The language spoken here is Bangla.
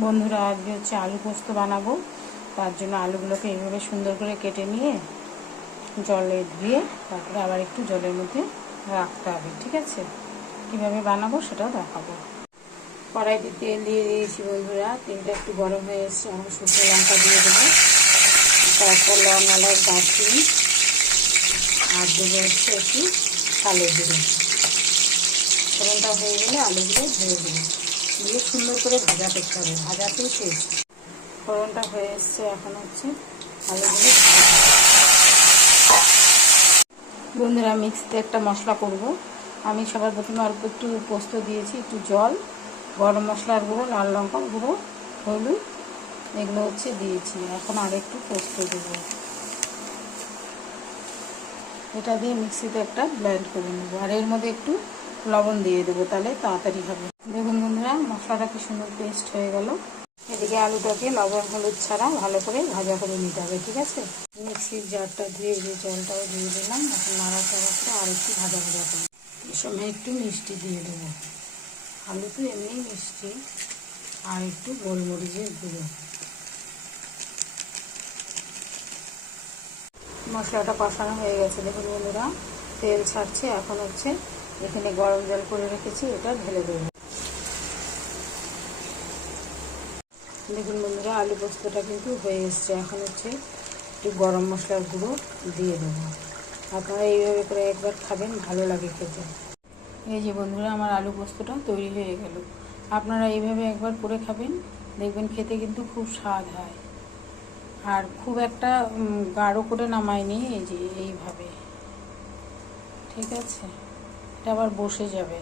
বন্ধুরা, আজকে হচ্ছে আলু পোস্ত বানাবো। তার জন্য আলুগুলোকে এইভাবে সুন্দর করে কেটে নিয়ে জলে ধুয়ে তারপরে আবার একটু জলের মধ্যে রাখতে হবে। ঠিক আছে, কীভাবে বানাবো সেটাও দেখাবো। কড়াইতে তেল দিয়ে দিয়েছি বন্ধুরা, তেলটা একটু গরম হয়ে এসেছে। এখন শুকনো লঙ্কা দিয়ে দেবো, তারপর লং এলাচ দারচিনি আর দেবো হচ্ছে একটু কালো জিরে। ফোড়নটা হয়ে গেলে আলুগুলো ধুয়ে দেবো, দিয়ে সুন্দর করে ভাজা করতে হবে, ভাজাতেই টেস্ট। ফোড়নটা হয়ে এসছে, এখন হচ্ছে আলুগুলো। বন্ধুরা, মিক্সিতে একটা মশলা করব। আমি সবার প্রথমে অল্প একটু পোস্ত দিয়েছি, একটু জল, গরম মশলার গুঁড়ো, লাল লঙ্কার গুঁড়ো, হলুদ, এগুলো হচ্ছে দিয়েছি। এখন আর একটু পোস্ত দেবো, এটা দিয়ে মিক্সিতে একটা ব্লেন্ড করে নেবো। আর এর মধ্যে একটু লবণ দিয়ে দেবো, তাহলে তাড়াতাড়ি হবে। দেখুন বন্ধুরা, মশলাটা কি সুন্দর পেস্ট হয়ে গেল। এদিকে আলুটাকে লবণ হলুদ ছাড়া ভালো করে ভাজা করে নিতে হবে। ঠিক আছে, মিক্সির জারটা ধুয়ে যে জলটাও দিয়ে দিলাম। এখন নাড়াচাড়া করে আর একটু ভাজা ভাজা করব। এই সময় একটু মিষ্টি দিয়ে দেবো, আলু তো এমনি মিষ্টি, আর একটু গোলমরিচের গুঁড়ো। মশলাটা কষানো হয়ে গেছে। দেখুন বন্ধুরা, তেল ছাড়ছে। এখন হচ্ছে এখানে গরম জল করে রেখেছি, এটা ঢেলে দেবো। দেখুন বন্ধুরা, আলু পোস্তটা কিন্তু হয়ে এসছে। এখন হচ্ছে একটু গরম মশলার গুঁড়ো দিয়ে দেবো। আপনারা এইভাবে করে একবার খাবেন, ভালো লাগে খেতে। এই যে বন্ধুরা, আমার আলু পোস্তটা তৈরি হয়ে গেল। আপনারা এইভাবে একবার করে খাবেন, দেখবেন খেতে কিন্তু খুব স্বাদ হয়। আর খুব একটা গাঢ় করে নামাইনি, এই যে এইভাবে। ঠিক আছে, এটা আবার বসে যাবে।